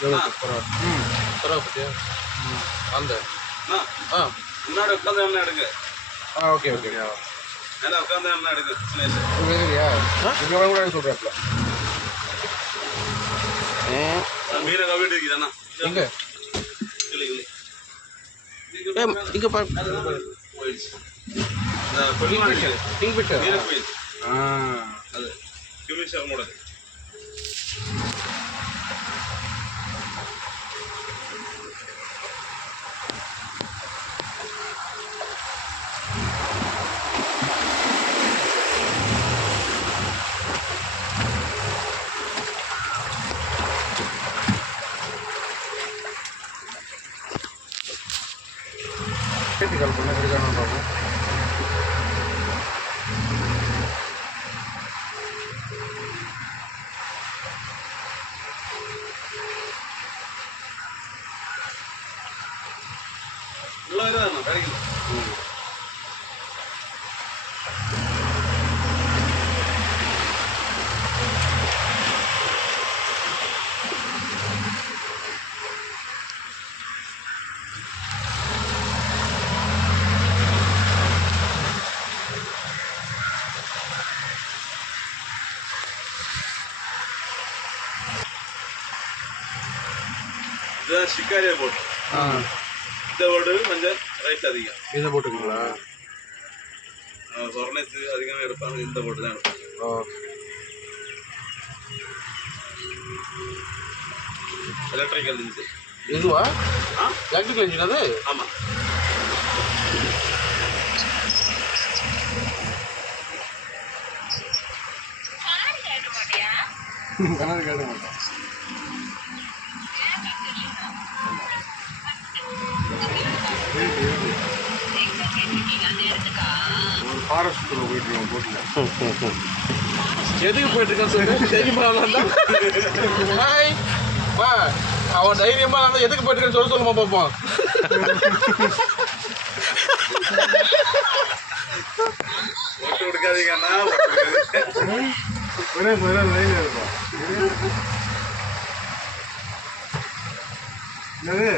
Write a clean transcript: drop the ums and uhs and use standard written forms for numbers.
பரவாயில்ல. அந்த முன்னாடி உட்காந்து எண்ணெய் எடுங்க. Okay okay. நேரம் உட்காந்து எண்ணெய் எடுங்க. சரியா இங்கே கூட சொல்கிறேன்ல மீனை கவிட்டு இருக்குதாண்ணா எங்கே இங்கே போயிடுச்சு. இந்த பெருமாள் கிங் ஃபிஷர் மீனை போயிடுச்சு. அது கிமிஷர் கூட கால் பண்ண இருக்கானு பார்ப்போம். கிடைக்கல. இதுதான் ஷிக்காரியா போட்டு. இந்த போட்டு கொஞ்சம் ரைட் அதிகம். இதை போட்டுக்கீங்களா? சொர்ணஸ் அதிகமாக எடுப்பாங்க. இந்த போட்டு தான் எடுப்பாங்க. எலக்ட்ரிக்கல் இன்ஜின் இதுவா? எலக்ட்ரிக்கல் இன்ஜின் அது? ஆமாம். கனவு கேட்க மாட்டேன். ஒரு ஃபாரஸ்ட்டுக்குள்ள போயிட்டு போட்டில் எதுக்கு போயிட்டு இருக்கேன்னு சொல்லி தைரியமா அவன் தைரியமா இருந்தால் எதுக்கு போயிட்டு இருக்கேன்னு சொல்லுமா பார்ப்போம். ஓட்டு கொடுக்காதீங்கண்ணா. ஒரே லைன் இருக்கும். என்னது